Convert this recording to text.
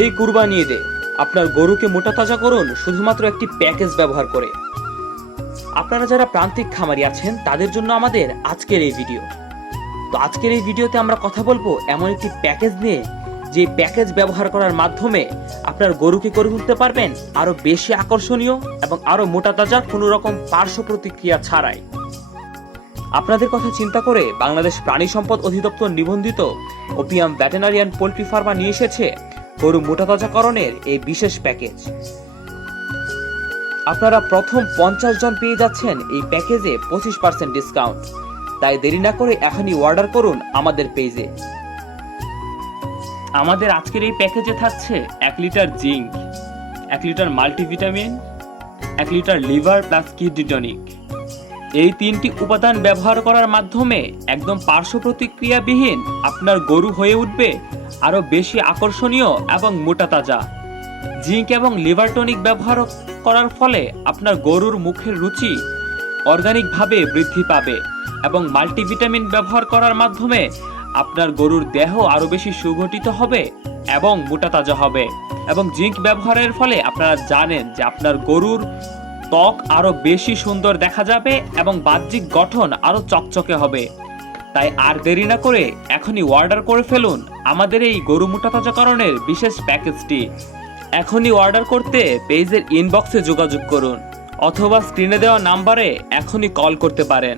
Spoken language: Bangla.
এই কুরবানি ঈদে আপনার গরুকে মোটা তাজা করুন, শুধুমাত্র একটি প্যাকেজ ব্যবহার করে। আপনারা যারা প্রান্তিক খামারি আছেন, তাদের জন্য আমাদের আজকের এই ভিডিও। তো আজকের এই ভিডিওতে আমরা কথা বলব এমন একটি প্যাকেজ নিয়ে, যে প্যাকেজ ব্যবহার করার মাধ্যমে আপনার গরুকে করে তুলতে পারবেন আরও বেশি আকর্ষণীয় এবং আরও মোটা তাজা কোনো রকম পার্শ্ব প্রতিক্রিয়া ছাড়াই। আপনাদের কথা চিন্তা করে বাংলাদেশ প্রাণী সম্পদ অধিদপ্তর নিবন্ধিত ওপিয়াম ভ্যাটেনারিয়ান পোল্ট্রি ফার্মা নিয়ে এসেছে গরু মোটাতাজাকরণের এই বিশেষ প্যাকেজ। আপনারা প্রথম পঞ্চাশ জন পেয়ে যাচ্ছেন এই প্যাকেজে পঁচিশ পার্সেন্ট ডিসকাউন্ট। তাই দেরি না করে এখনই অর্ডার করুন আমাদের পেজে। আমাদের আজকের এই প্যাকেজে থাকছে এক লিটার জিঙ্ক, এক লিটার মাল্টিভিটামিন, এক litre liver plus kidney tonic. এই তিনটি উপাদান ব্যবহার করার মাধ্যমে একদম পার্শ্ব প্রতিক্রিয়াবিহীন আপনার গরু হয়ে উঠবে আরও বেশি আকর্ষণীয় এবং মোটা তাজা। জিঙ্ক এবং লিভার টনিক ব্যবহার করার ফলে আপনার গরুর মুখের রুচি অর্গানিকভাবে বৃদ্ধি পাবে এবং মাল্টিভিটামিন ব্যবহার করার মাধ্যমে আপনার গরুর দেহ আরও বেশি সুগঠিত হবে এবং মোটা তাজা হবে। এবং জিঙ্ক ব্যবহারের ফলে আপনারা জানেন যে আপনার গরুর ত্বক আরও বেশি সুন্দর দেখা যাবে এবং বাহ্যিক গঠন আরও চকচকে হবে। তাই আর দেরি না করে এখনই অর্ডার করে ফেলুন আমাদের এই গরু মোটাতাজাকরণের বিশেষ প্যাকেজটি এখনই অর্ডার করতে পেজের ইনবক্সে যোগাযোগ করুন, অথবা স্ক্রিনে দেওয়া নাম্বারে এখনই কল করতে পারেন।